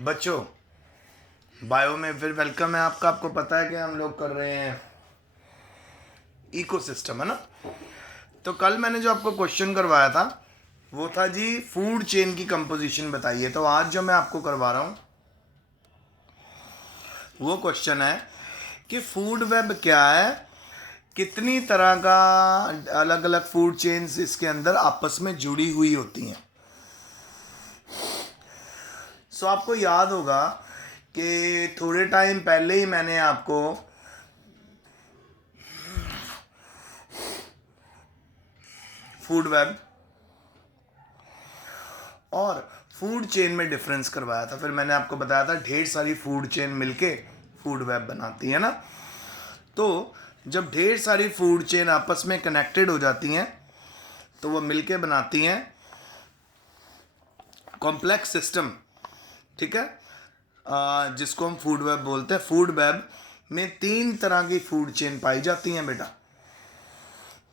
बच्चों, बायो में फिर वेलकम है आपका। आपको पता है कि हम लोग कर रहे हैं इकोसिस्टम, है ना। तो कल मैंने जो आपको क्वेश्चन करवाया था वो था जी फूड चेन की कंपोजिशन बताइए। तो आज जो मैं आपको करवा रहा हूँ वो क्वेश्चन है कि फूड वेब क्या है, कितनी तरह का अलग अलग फूड चेन्स इसके अंदर आपस में जुड़ी हुई होती हैं। सो आपको याद होगा कि थोड़े टाइम पहले ही मैंने आपको फूड वेब और फूड चेन में डिफरेंस करवाया था। फिर मैंने आपको बताया था ढेर सारी फूड चेन मिलके फूड वेब बनाती है ना। तो जब ढेर सारी फूड चेन आपस में कनेक्टेड हो जाती हैं तो वो मिलके बनाती हैं कॉम्प्लेक्स सिस्टम, ठीक है, जिसको हम फूड वेब बोलते हैं। फूड वेब में 3 तरह की फूड चेन पाई जाती हैं बेटा।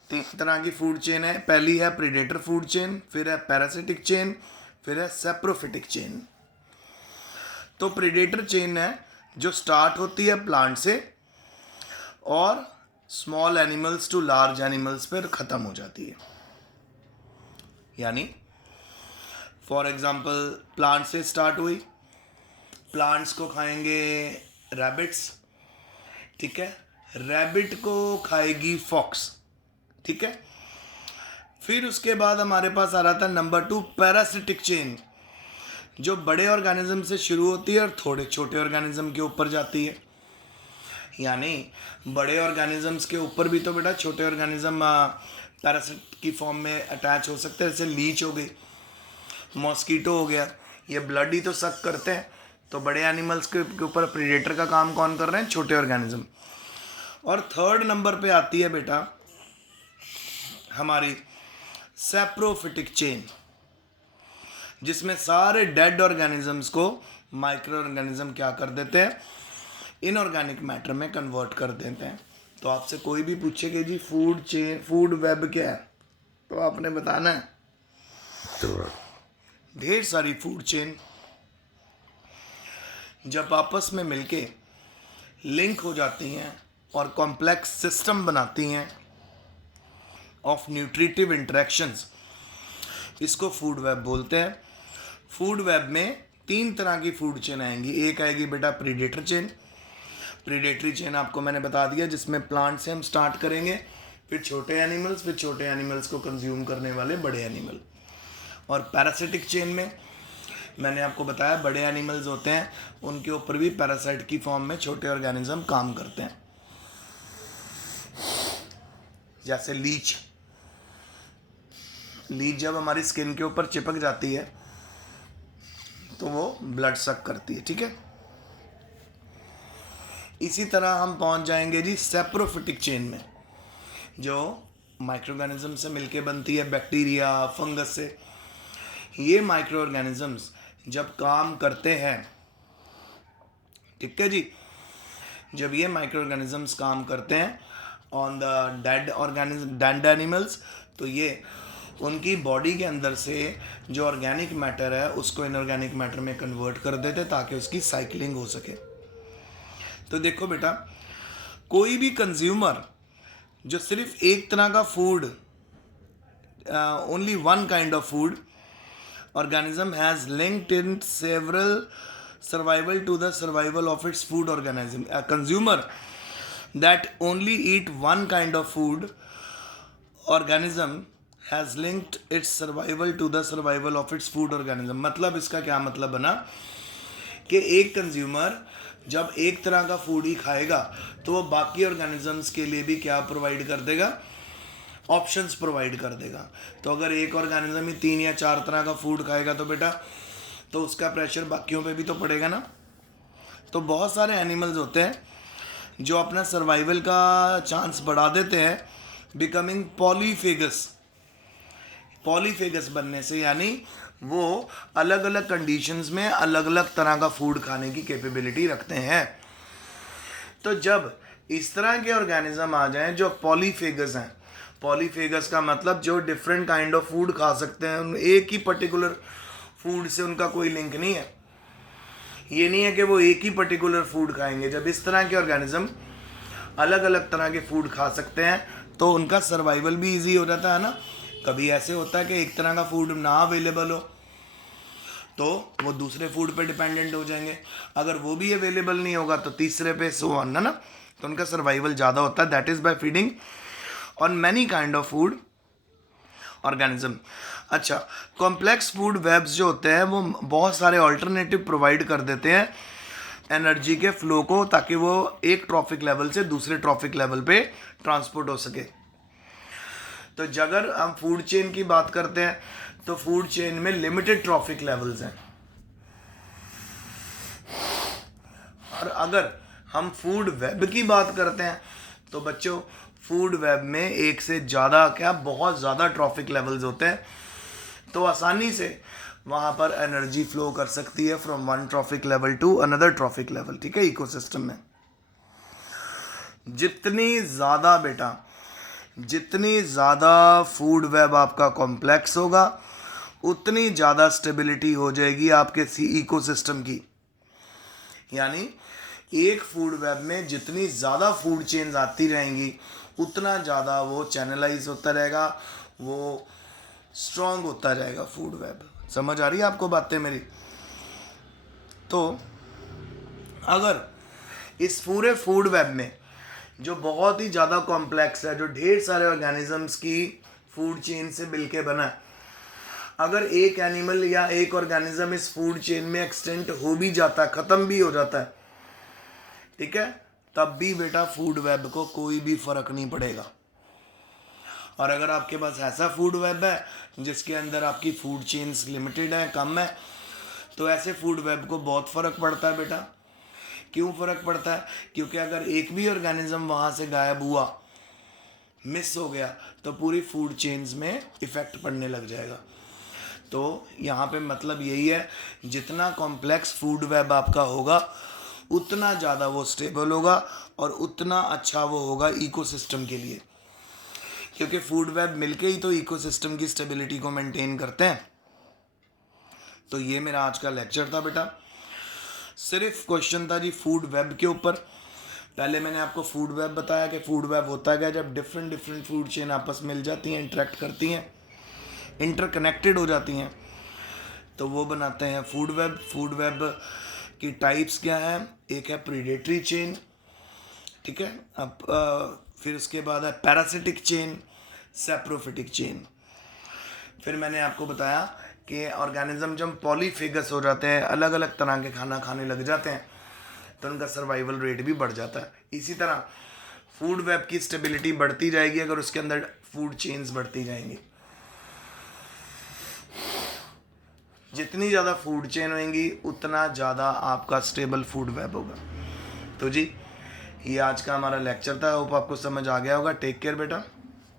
3 तरह की फूड चेन है। पहली है प्रीडेटर फूड चेन, फिर है पैरासिटिक चेन, फिर है सेप्रोफिटिक चेन। तो प्रीडेटर चेन है जो स्टार्ट होती है प्लांट से और small animals to large animals पर ख़त्म हो जाती है। यानी फॉर एग्जांपल प्लांट से स्टार्ट हुई, प्लांट्स को खाएंगे रैबिट्स, ठीक है, रैबिट को खाएगी फॉक्स, ठीक है। फिर उसके बाद हमारे पास आ रहा था नंबर 2 पैरासिटिक चेन, जो बड़े ऑर्गेनिज्म से शुरू होती है और थोड़े छोटे ऑर्गेनिज्म के ऊपर जाती है। यानी बड़े ऑर्गेनिजम्स के ऊपर भी तो बेटा छोटे ऑर्गेनिज्म पैरासिट की फॉर्म में अटैच हो सकते हैं। जैसे लीच हो गई, मॉस्कीटो हो गया, ये ब्लड ही तो सक करते हैं। तो बड़े एनिमल्स के ऊपर प्रीडेटर का काम कौन कर रहे हैं? छोटे ऑर्गेनिज्म। और थर्ड नंबर पे आती है बेटा हमारी सेप्रोफिटिक चेन, जिसमें सारे डेड ऑर्गेनिजम्स को माइक्रो ऑर्गेनिज्म क्या कर देते हैं? इनऑर्गेनिक मैटर में कन्वर्ट कर देते हैं। तो आपसे कोई भी पूछे कि जी फूड चेन, फूड वेब क्या है, तो आपने बताना है ढेर सारी फूड चेन जब आपस में मिलके लिंक हो जाती हैं और कॉम्प्लेक्स सिस्टम बनाती हैं ऑफ न्यूट्रिटिव इंटरेक्शंस, इसको फूड वेब बोलते हैं। फूड वेब में 3 तरह की फूड चेन आएंगी। एक आएगी बेटा प्रीडेटर चेन। प्रीडेटरी चेन आपको मैंने बता दिया, जिसमें प्लांट से हम स्टार्ट करेंगे, फिर छोटे एनिमल्स, फिर छोटे एनिमल्स को कंज्यूम करने वाले बड़े एनिमल। और पैरासिटिक चेन में मैंने आपको बताया बड़े एनिमल्स होते हैं, उनके ऊपर भी पैरासाइट की फॉर्म में छोटे ऑर्गेनिज्म काम करते हैं। जैसे लीच जब हमारी स्किन के ऊपर चिपक जाती है तो वो ब्लड सक करती है, ठीक है। इसी तरह हम पहुंच जाएंगे जी सेप्रोफिटिक चेन में, जो माइक्रो ऑर्गेनिज्म से मिलके बनती है, बैक्टीरिया, फंगस से। ये माइक्रो ऑर्गेनिजम्स जब काम करते हैं, ठीक है जी, जब ये माइक्रो ऑर्गेनिजम्स काम करते हैं ऑन द डेड एनिमल्स, तो ये उनकी बॉडी के अंदर से जो ऑर्गेनिक मैटर है उसको इनऑर्गेनिक मैटर में कन्वर्ट कर देते ताकि उसकी साइकिलिंग हो सके। तो देखो बेटा, कोई भी कंज्यूमर जो सिर्फ एक तरह का food, only one kind of food organism has linked in several survival to the survival of its food organism. A consumer that only eat one kind of food organism has linked its survival to the survival of its food organism. मतलब इसका क्या मतलब बना कि एक consumer जब एक तरह का फूड ही खाएगा तो वो बाकी ऑर्गेनिजम्स के लिए भी क्या प्रोवाइड कर देगा? ऑप्शंस प्रोवाइड कर देगा। तो अगर एक ऑर्गेनिज्म ही 3 या 4 तरह का फूड खाएगा तो बेटा तो उसका प्रेशर बाकियों पे भी तो पड़ेगा ना। तो बहुत सारे एनिमल्स होते हैं जो अपना सर्वाइवल का चांस बढ़ा देते हैं बिकमिंग पॉलीफेगस बनने से। यानी वो अलग अलग कंडीशंस में अलग अलग तरह का फूड खाने की कैपेबिलिटी रखते हैं। तो जब इस तरह के ऑर्गेनिज्म आ जाएं जो पॉलीफेगस हैं, पॉलीफेगस का मतलब जो डिफरेंट काइंड ऑफ फूड खा सकते हैं, एक ही पर्टिकुलर फूड से उनका कोई लिंक नहीं है, ये नहीं है कि वो एक ही पर्टिकुलर फूड खाएंगे। जब इस तरह के ऑर्गेनिज्म अलग अलग तरह के फूड खा सकते हैं तो उनका सर्वाइवल भी इजी हो जाता है ना। कभी ऐसे होता है कि एक तरह का फूड ना अवेलेबल हो तो वो दूसरे फूड पे डिपेंडेंट हो जाएंगे, अगर वो भी अवेलेबल नहीं होगा तो तीसरे पे, सो ऑन ना। तो उनका सर्वाइवल ज़्यादा होता है, that is by feeding on many kind of food organism. अच्छा, कॉम्प्लेक्स फूड वेब्स जो होते हैं वो बहुत सारे अल्टरनेटिव प्रोवाइड कर देते हैं एनर्जी के फ्लो को, ताकि वो एक ट्रॉफिक लेवल से दूसरे ट्रॉफिक लेवल पे ट्रांसपोर्ट हो सके। तो अगर हम फूड चेन की बात करते हैं तो फूड चेन में लिमिटेड ट्रॉफिक लेवल्स हैं, और अगर हम फूड वेब की बात करते हैं तो बच्चों फूड वेब में एक से ज़्यादा बहुत ज़्यादा ट्रॉफिक लेवल्स होते हैं। तो आसानी से वहाँ पर एनर्जी फ्लो कर सकती है from one trophic level to another trophic level, ठीक है, इकोसिस्टम में। जितनी ज़्यादा फूड वेब आपका कॉम्प्लेक्स होगा उतनी ज़्यादा स्टेबिलिटी हो जाएगी आपके इकोसिस्टम की। यानी एक फूड वेब में जितनी ज़्यादा फूड चेन्स आती रहेंगी उतना ज़्यादा वो चैनलाइज होता रहेगा, वो स्ट्रॉन्ग होता रहेगा फूड वेब। समझ आ रही है आपको बातें मेरी? तो अगर इस पूरे फूड वेब में जो बहुत ही ज़्यादा कॉम्प्लेक्स है, जो ढेर सारे ऑर्गेनिजम्स की फूड चेन से मिलके बना है, अगर एक एनिमल या एक ऑर्गेनिज्म इस फूड चेन में एक्सटेंट हो भी जाता है, ख़त्म भी हो जाता है, ठीक है, तब भी बेटा फूड वेब को कोई भी फ़र्क नहीं पड़ेगा। और अगर आपके पास ऐसा फूड वेब है जिसके अंदर आपकी फूड चेन्स लिमिटेड है, कम है, तो ऐसे फूड वेब को बहुत फ़र्क पड़ता है बेटा। क्यों फ़र्क पड़ता है? क्योंकि अगर एक भी ऑर्गेनिज्म वहाँ से गायब हुआ, मिस हो गया, तो पूरी फूड चेन्स में इफ़ेक्ट पड़ने लग जाएगा। तो यहाँ पे मतलब यही है, जितना कॉम्प्लेक्स फूड वेब आपका होगा उतना ज़्यादा वो स्टेबल होगा और उतना अच्छा वो होगा इकोसिस्टम के लिए, क्योंकि फूड वेब मिलके ही तो इकोसिस्टम की स्टेबिलिटी को मेंटेन करते हैं। तो ये मेरा आज का लेक्चर था बेटा, सिर्फ क्वेश्चन था जी फूड वेब के ऊपर। पहले मैंने आपको फूड वेब बताया कि फूड वेब होता है क्या, जब डिफरेंट फूड चेन आपस में मिल जाती हैं, इंटरेक्ट करती हैं, इंटरकनेक्टेड हो जाती हैं, तो वो बनाते हैं फूड वेब। फूड वेब की टाइप्स क्या है? एक है प्रीडेटरी चेन, ठीक है, अब फिर उसके बाद है पैरासिटिक चेन, सैप्रोफिटिक चेन। फिर मैंने आपको बताया कि ऑर्गेनिज्म जब पॉलीफेगस हो जाते हैं, अलग अलग तरह के खाना खाने लग जाते हैं, तो उनका सर्वाइवल रेट भी बढ़ जाता है। इसी तरह फूड वेब की स्टेबिलिटी बढ़ती जाएगी अगर उसके अंदर फूड चेन्स बढ़ती जाएंगी। जितनी ज़्यादा फूड चेन होंगी उतना ज़्यादा आपका स्टेबल फूड वेब होगा। तो जी ये आज का हमारा लेक्चर था, होप आपको समझ आ गया होगा। टेक केयर बेटा।